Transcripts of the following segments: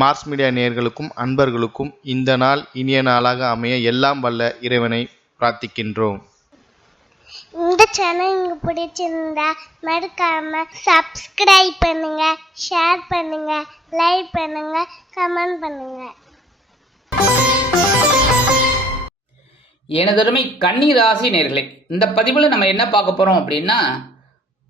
Mars media நேயர்களுக்கும் அன்பர்களுக்கும் இந்த நாள் இனிய நாளாக அமைய எல்லாம் வல்ல இறைவனை பிரார்த்திக்கின்றோம். இந்த சேனல் உங்களுக்கு பிடிச்சிருந்தா மறக்காம சப்ஸ்கிரைப் பண்ணுங்க, ஷேர் பண்ணுங்க, லைக் பண்ணுங்க, கமெண்ட் பண்ணுங்க. எனதருமை கன்னி ராசி நேயர்களே, இந்த பதிவில் நம்ம என்ன பார்க்க போறோம் அப்படின்னா,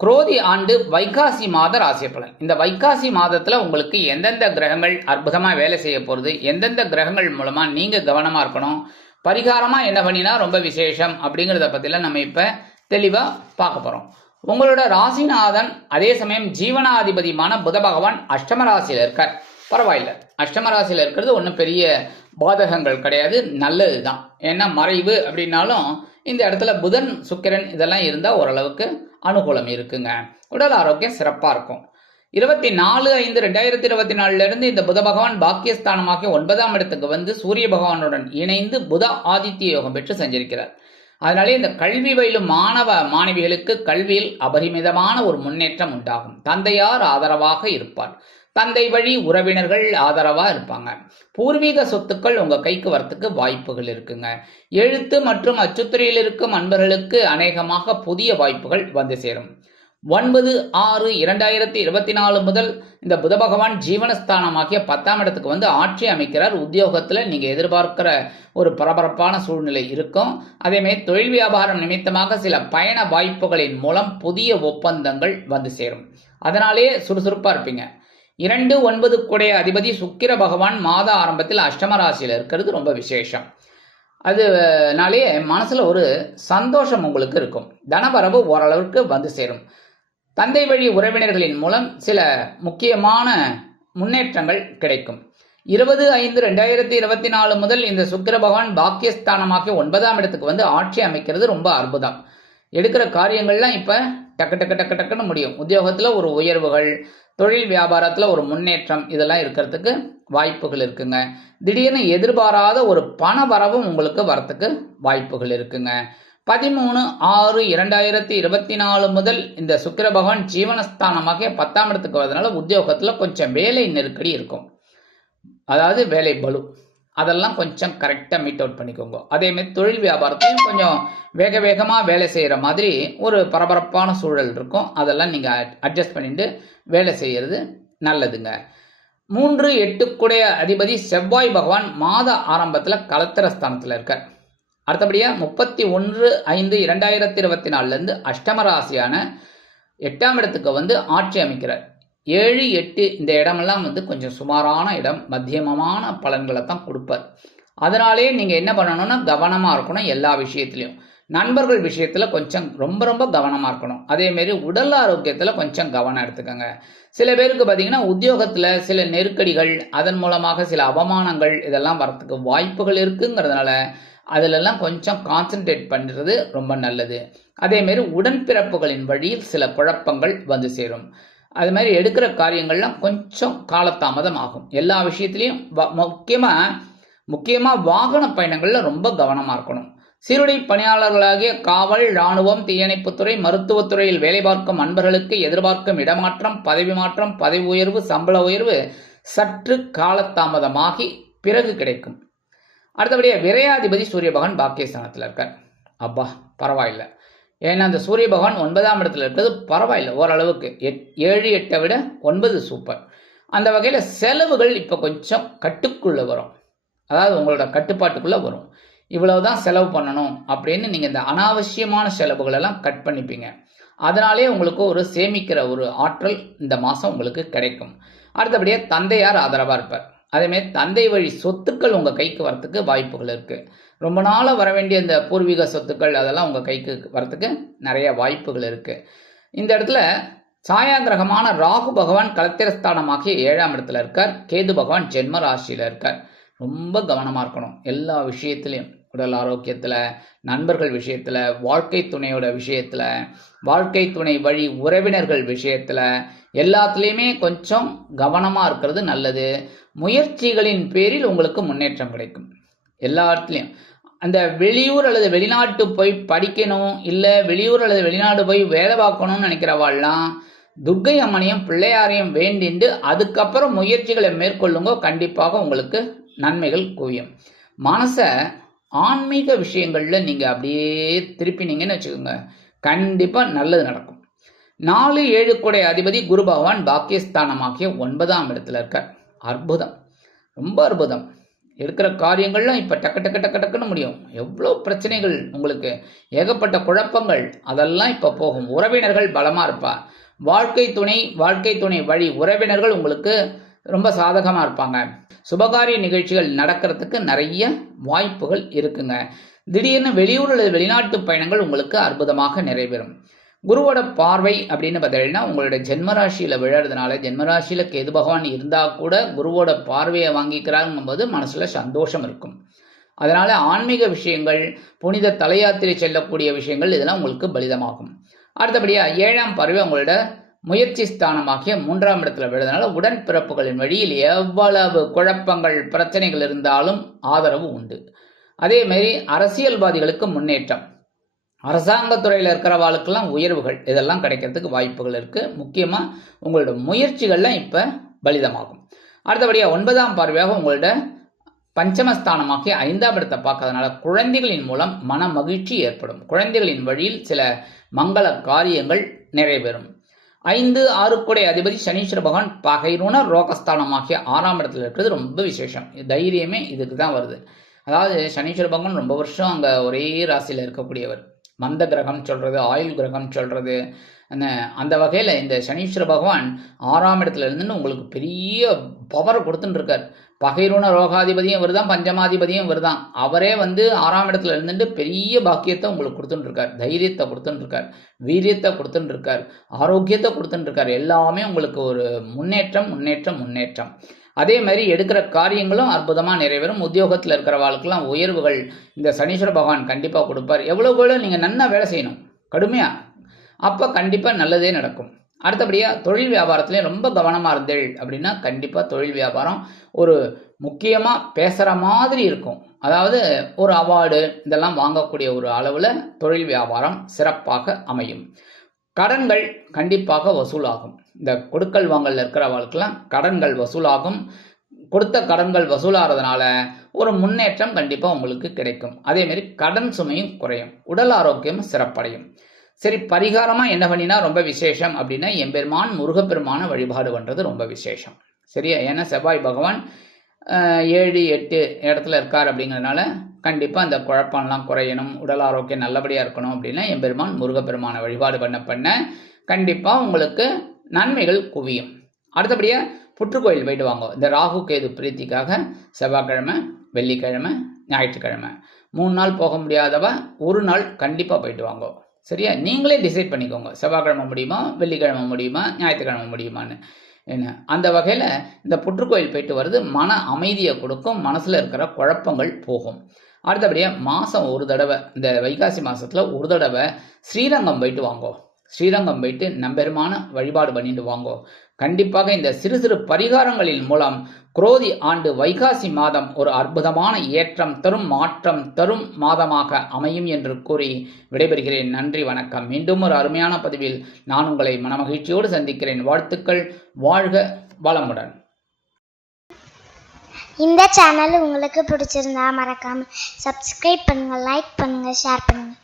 குரோதி ஆண்டு வைகாசி மாத ராசி பலன். இந்த வைகாசி மாதத்துல உங்களுக்கு எந்தெந்த கிரகங்கள் அற்புதமா வேலை செய்ய போறது, எந்தெந்த கிரகங்கள் மூலமா நீங்க கவனமா இருக்கணும், பரிகாரமா என்ன பண்ணினா ரொம்ப விசேஷம் அப்படிங்கிறத பத்திலாம் நம்ம இப்ப தெளிவா பார்க்க போறோம். உங்களோட ராசிநாதன் அதே சமயம் ஜீவனாதிபதியான புத பகவான் அஷ்டம ராசியில இருக்கார். பரவாயில்ல, அஷ்டம ராசியில இருக்கிறது ஒன்றும் பெரிய பாதகங்கள் கிடையாது, நல்லதுதான். ஏன்னா மறைவு அப்படின்னாலும் இந்த இடத்துல புதன் சுக்கிரன் இதெல்லாம் இருந்தா ஓரளவுக்கு அனுகூலம் இருக்குங்க. உடல் ஆரோக்கியம் சிறப்பா இருக்கும். 24/5/2024 இருந்து இந்த புத பகவான் பாக்கியஸ்தானமாகிய 9ஆம் இடத்துக்கு வந்து சூரிய பகவானுடன் இணைந்து புத ஆதித்ய யோகம் பெற்று செஞ்சிருக்கிறார். அதனாலே இந்த கல்வி பயிலும் மாணவ மாணவிகளுக்கு கல்வியில் அபரிமிதமான ஒரு முன்னேற்றம் உண்டாகும். தந்தையார் ஆதரவாக இருப்பார். தந்தை வழி உறவினர்கள் ஆதரவா இருப்பாங்க. பூர்வீக சொத்துக்கள் உங்க கைக்கு வரத்துக்கு வாய்ப்புகள் இருக்குங்க. எழுத்து மற்றும் அச்சுத்துறையில் இருக்கும் அன்பர்களுக்கு அநேகமாக புதிய வாய்ப்புகள் வந்து சேரும். 9/6/2024 முதல் இந்த புத பகவான் ஜீவனஸ்தானமாகிய 10ஆம் இடத்துக்கு வந்து ஆட்சி அமைக்கிறார். உத்தியோகத்துல நீங்க எதிர்பார்க்கிற ஒரு பரபரப்பான சூழ்நிலை இருக்கும். அதேமாதிரி தொழில் வியாபாரம் நிமித்தமாக சில பயண வாய்ப்புகளின் மூலம் புதிய ஒப்பந்தங்கள் வந்து சேரும். அதனாலே சுறுசுறுப்பா இருப்பீங்க. 2/9 கூடைய அதிபதி சுக்கிர பகவான் மாத ஆரம்பத்தில் அஷ்டம ராசியில இருக்கிறது ரொம்ப விசேஷம். அதனாலே மனசுல ஒரு சந்தோஷம் உங்களுக்கு இருக்கும். தனவரவு ஓரளவுக்கு வந்து சேரும். தந்தை வழி உறவினர்களின் மூலம் சில முக்கியமான முன்னேற்றங்கள் கிடைக்கும். 20/5/2024 முதல் இந்த சுக்கிர பகவான் பாக்கியஸ்தானமாகிய 9ஆம் இடத்துக்கு வந்து ஆட்சி அமைக்கிறது ரொம்ப அற்புதம். எடுக்கிற காரியங்கள்லாம் இப்ப டக்கு டக்கு டக்கு டக்குன்னு முடியும். உத்தியோகத்துல ஒரு உயர்வுகள், தொழில் வியாபாரத்துல ஒரு முன்னேற்றம் இதெல்லாம் இருக்கிறதுக்கு வாய்ப்புகள் இருக்குங்க. திடீர்னு எதிர்பாராத ஒரு பண வரவும் உங்களுக்கு வரத்துக்கு வாய்ப்புகள் இருக்குங்க. 13/6/2024 முதல் இந்த சுக்கிர பகவான் ஜீவனஸ்தானமாக 10ஆம் இடத்துக்கு வரதுனால உத்தியோகத்துல கொஞ்சம் வேலை நெருக்கடி இருக்கும். அதாவது வேலை பலு, அதெல்லாம் கொஞ்சம் கரெக்டா மீட் அவுட் பண்ணிக்கோங்க. அதே மாதிரி தொழில் வியாபாரத்தையும் கொஞ்சம் வேக வேகமா வேலை செய்யற மாதிரி ஒரு பரபரப்பான சூழல் இருக்கும். அதெல்லாம் நீங்க அட்ஜஸ்ட் பண்ணிட்டு வேலை செய்யறது நல்லதுங்க. 3/8 கூடைய அதிபதி செவ்வாய் பகவான் மாத ஆரம்பத்துல கலத்திரஸ்தானத்துல இருக்கார். அடுத்தபடியா 31/5/2024 இருந்து அஷ்டம ராசியான 8ஆம் இடத்துக்கு வந்து ஆட்சி அமைக்கிறார். 7, 8 இந்த இடமெல்லாம் வந்து கொஞ்சம் சுமாரான இடம், மத்தியமமான பலன்களை தான் கொடுப்பார். அதனாலே நீங்க என்ன பண்ணணும்னா கவனமா இருக்கணும். எல்லா விஷயத்திலையும் நண்பர்கள் விஷயத்துல கொஞ்சம் ரொம்ப ரொம்ப கவனமா இருக்கணும். அதே மாதிரி உடல் ஆரோக்கியத்துல கொஞ்சம் கவனம் எடுத்துக்கோங்க. சில பேருக்கு பாத்தீங்கன்னா உத்தியோகத்துல சில நெருக்கடிகள், அதன் மூலமாக சில அவமானங்கள் இதெல்லாம் வரத்துக்கு வாய்ப்புகள் இருக்குங்கிறதுனால அதிலெல்லாம் கொஞ்சம் கான்சென்ட்ரேட் பண்ணுறது ரொம்ப நல்லது. அதே மாதிரி உடன்பிறப்புகளின் வழியில் சில குழப்பங்கள் வந்து சேரும். அது மாதிரி எடுக்கிற காரியங்கள்லாம் கொஞ்சம் காலதாமதம் ஆகும். எல்லா விஷயத்திலையும் முக்கியமா வாகன பயணங்கள்ல ரொம்ப கவனமா இருக்கணும். சீருடை பணியாளர்களாகிய காவல், இராணுவம், தீயணைப்புத்துறை, மருத்துவத்துறையில் வேலை பார்க்கும் அன்பர்களுக்கு எதிர்பார்க்கும் இடமாற்றம், பதவி மாற்றம், பதவி உயர்வு, சம்பள உயர்வு சற்று காலதாமதமாகி பிறகு கிடைக்கும். அடுத்தபடியா விரையாதிபதி சூரிய பகவான் பாக்கியஸ்தானத்தில் இருக்கார். அப்பா பரவாயில்ல. ஏன்னா அந்த சூரிய பகவான் 9ஆம் இடத்துல இருக்கிறது பரவாயில்ல ஓரளவுக்கு. 7, 8 விட 9 சூப்பர். அந்த வகையில செலவுகள் இப்ப கொஞ்சம் கட்டுக்குள்ள வரும். அதாவது உங்களோட கட்டுப்பாட்டுக்குள்ள வரும். இவ்வளவுதான் செலவு பண்ணணும் அப்படின்னு நீங்க இந்த அனாவசியமான செலவுகள் எல்லாம் கட் பண்ணிப்பீங்க. அதனாலே உங்களுக்கு ஒரு சேமிக்கிற ஒரு ஆற்றல் இந்த மாசம் உங்களுக்கு கிடைக்கும். அடுத்தபடியா தந்தையார் ஆதரவா இருப்பார். அதேமாதிரி தந்தை வழி சொத்துக்கள் உங்க கைக்கு வரத்துக்கு வாய்ப்புகள் இருக்கு. ரொம்ப நாள வர வேண்டிய இந்த பூர்வீக சொத்துக்கள் அதெல்லாம் உங்க கைக்கு வரத்துக்கு நிறைய வாய்ப்புகள் இருக்கு. இந்த இடத்துல சாயாகிரகமான ராகு பகவான் கலத்திரஸ்தானமாகிய 7ஆம் இடத்துல இருக்கார். கேது பகவான் ஜென்ம ராசியில இருக்கார். ரொம்ப கவனமா இருக்கணும் எல்லா விஷயத்திலையும். உடல் ஆரோக்கியத்துல, நண்பர்கள் விஷயத்துல, வாழ்க்கை துணையோட விஷயத்துல, வாழ்க்கை துணை வழி உறவினர்கள் விஷயத்துல எல்லாத்துலேயுமே கொஞ்சம் கவனமா இருக்கிறது நல்லது. முயற்சிகளின் பேரில் உங்களுக்கு முன்னேற்றம் கிடைக்கும். எல்லா இடத்துலையும் அந்த வெளியூர் அல்லது வெளிநாட்டு போய் படிக்கணும், இல்லை வெளியூர் அல்லது வெளிநாடு போய் வேலை பார்க்கணும்னு நினைக்கிறவாள்லாம் துர்க்கை அம்மனையும் பிள்ளையாரையும் வேண்டிண்டு அதுக்கப்புறம் முயற்சிகளை மேற்கொள்ளுங்க. கண்டிப்பாக உங்களுக்கு நன்மைகள் குவியும். மனசை ஆன்மீக விஷயங்கள்ல நீங்க அப்படியே திருப்பினீங்கன்னு வச்சுக்கோங்க, கண்டிப்பா நல்லது நடக்கும். 4-7 கூடை அதிபதி குரு பகவான் பாக்கியஸ்தானமாகிய 9ஆம் இடத்துல இருக்கார். அற்புதம், ரொம்ப அற்புதம். இருக்கிற காரியங்கள்லாம் இப்ப டக்குன்னு முடியும். எவ்வளோ பிரச்சனைகள் உங்களுக்கு, ஏகப்பட்ட குழப்பங்கள், அதெல்லாம் இப்ப போகும். உறவினர்கள் பலமா இருப்பா. வாழ்க்கை துணை வழி உறவினர்கள் உங்களுக்கு ரொம்ப சாதகமா இருப்பாங்க. சுபகாரிய நிகழ்ச்சிகள் நடக்கிறதுக்கு நிறைய வாய்ப்புகள் இருக்குங்க. திடீர்னு வெளியூர் அல்லது வெளிநாட்டு பயணங்கள் உங்களுக்கு அற்புதமாக நிறைவேறும். குருவோட பார்வை அப்படின்னு பார்த்தீங்கன்னா உங்களோட ஜென்மராசியில விழறதுனால, ஜென்மராசியில கேது பகவான் இருந்தா கூட குருவோட பார்வையை வாங்கிக்கிறாங்கும் போது மனசுல சந்தோஷம் இருக்கும். அதனால ஆன்மீக விஷயங்கள், புனித தல யாத்திரை செல்லக்கூடிய விஷயங்கள் இதெல்லாம் உங்களுக்கு பலிதமாகும். அடுத்தபடியா 7ஆம் பார்வை உங்களோட முயற்சி ஸ்தானமாகிய 3ஆம் இடத்துல விழுறதுனால உடன்பிறப்புகளின் வழியில் எவ்வளவு குழப்பங்கள் பிரச்சனைகள் இருந்தாலும் ஆதரவு உண்டு. அதே மாதிரி அரசியல்வாதிகளுக்கு முன்னேற்றம், அரசாங்கத்துறையில் இருக்கிறவாளுக்கெல்லாம் உயர்வுகள், இதெல்லாம் கிடைக்கிறதுக்கு வாய்ப்புகள் இருக்கு. முக்கியமா உங்களோட முயற்சிகள்லாம் இப்ப பலிதமாகும். அடுத்தபடியா 9ஆம் பார்வையாக உங்களோட பஞ்சமஸ்தானமாகிய 5ஆம் இடத்தை பார்க்கறதுனால குழந்தைகளின் மூலம் மன மகிழ்ச்சி ஏற்படும். குழந்தைகளின் வழியில் சில மங்கள காரியங்கள் நிறைவேறும். 5-6 கூடை அதிபதி சனீஸ்வர பகவான் பகைருண ரோகஸ்தானமாகிய 6ஆம் இடத்துல இருக்கிறது ரொம்ப விசேஷம். தைரியமே இதுக்கு தான் வருது. அதாவது சனீஸ்வர பகவான் ரொம்ப வருஷம் அங்க ஒரே ராசியில இருக்கக்கூடியவர். மந்த கிரகம் சொல்றது, ஆயுள் கிரகம் சொல்றது. அந்த வகையில இந்த சனீஸ்வர பகவான் 6ஆம் இடத்துல இருந்து உங்களுக்கு பெரிய பவர் கொடுத்துட்டு இருக்கார். பகைருண ரோகாதிபதியும் வருதான், பஞ்சமாதிபதியும் வருதான். அவரே 6ஆம் இடத்துல இருந்துட்டு பெரிய பாக்கியத்தை உங்களுக்கு கொடுத்துட்டு இருக்கார். தைரியத்தை கொடுத்துட்டு இருக்கார், வீரியத்தை கொடுத்துட்டு இருக்கார், ஆரோக்கியத்தை கொடுத்துட்டு இருக்கார். எல்லாமே உங்களுக்கு ஒரு முன்னேற்றம். அதே மாதிரி எடுக்கிற காரியங்களும் அற்புதமா நிறைவேறும். உத்தியோகத்தில் இருக்கிறவாளுக்கெல்லாம் உயர்வுகள் இந்த சனீஸ்வர பகவான் கண்டிப்பா கொடுப்பார். எவ்வளவு நீங்க நன்னா வேலை செய்யணும் கடுமையா, அப்ப கண்டிப்பா நல்லதே நடக்கும். அடுத்தபடியா தொழில் வியாபாரத்திலேயே ரொம்ப கவனமா இருந்தேள் அப்படின்னா கண்டிப்பா தொழில் வியாபாரம் ஒரு முக்கியமா பேசுற மாதிரி இருக்கும். அதாவது ஒரு அவார்டு இதெல்லாம் வாங்கக்கூடிய ஒரு அளவுல தொழில் வியாபாரம் சிறப்பாக அமையும். கடன்கள் கண்டிப்பாக வசூலாகும். இந்த கொடுக்கல் வாங்கல் இருக்கிறவர்களுக்கெல்லாம் கடன்கள் வசூலாகும். கொடுத்த கடன்கள் வசூலாகிறதுனால ஒரு முன்னேற்றம் கண்டிப்பா உங்களுக்கு கிடைக்கும். அதே மாதிரி கடன் சுமையும் குறையும், உடல் ஆரோக்கியம் சிறப்படையும். சரி, பரிகாரமா என்ன பண்ணினா ரொம்ப விசேஷம் அப்படின்னா எம்பெருமான் முருகப்பெருமான வழிபாடு பண்றது ரொம்ப விசேஷம். சரியா? ஏன்னா செவ்வாய் பகவான் 7-8 இடத்துல இருக்கார். அப்படிங்கிறதுனால கண்டிப்பா அந்த குழப்பம்லாம் குறையணும், உடல் ஆரோக்கியம் நல்லபடியா இருக்கணும் அப்படின்னா எம்பெருமான் முருகப்பெருமான வழிபாடு பண்ண கண்டிப்பா உங்களுக்கு நன்மைகள் குவியும். அடுத்தபடியா புற்றுக்கோயில் போயிட்டு வாங்க. இந்த ராகு கேது பிரீத்திக்காக செவ்வாய்க்கிழமை, வெள்ளிக்கிழமை, ஞாயிற்றுக்கிழமை 3 நாள் போக முடியாதவ ஒரு நாள் கண்டிப்பா போயிட்டு வாங்க. சரியா? நீங்களே டிசைட் பண்ணிக்கோங்க, செவ்வாய்க்கிழமை முடியுமா, வெள்ளிக்கிழமை முடியுமா, ஞாயிற்றுக்கிழமை முடியுமான்னு. என்ன அந்த வகையில இந்த புற்றுக்கோயில் போயிட்டு வருது மன அமைதியை கொடுக்கும், மனசுல இருக்கிற குழப்பங்கள் போகும். அடுத்தபடியா மாசம் ஒரு தடவை, இந்த வைகாசி மாசத்துல ஒரு தடவை ஸ்ரீரங்கம் போயிட்டு வாங்கோ. ஸ்ரீரங்கம் போயிட்டு நம்பெருமான வழிபாடு பண்ணிட்டு வாங்கோ. கண்டிப்பாக இந்த சிறு சிறு பரிகாரங்களின் மூலம் குரோதி ஆண்டு வைகாசி மாதம் ஒரு அற்புதமான ஏற்றம் தரும், மாற்றம் தரும் மாதமாக அமையும் என்று கூறி விடைபெறுகிறேன். நன்றி, வணக்கம். மீண்டும் ஒரு அருமையான பதிவில் நான் உங்களை மனமகிழ்ச்சியோடு சந்திக்கிறேன். வாழ்த்துக்கள். வாழ்க வளமுடன். இந்த சேனல் உங்களுக்கு பிடிச்சிருந்தா மறக்காம சப்ஸ்கிரைப் பண்ணுங்க, லைக் பண்ணுங்க, ஷேர் பண்ணுங்க.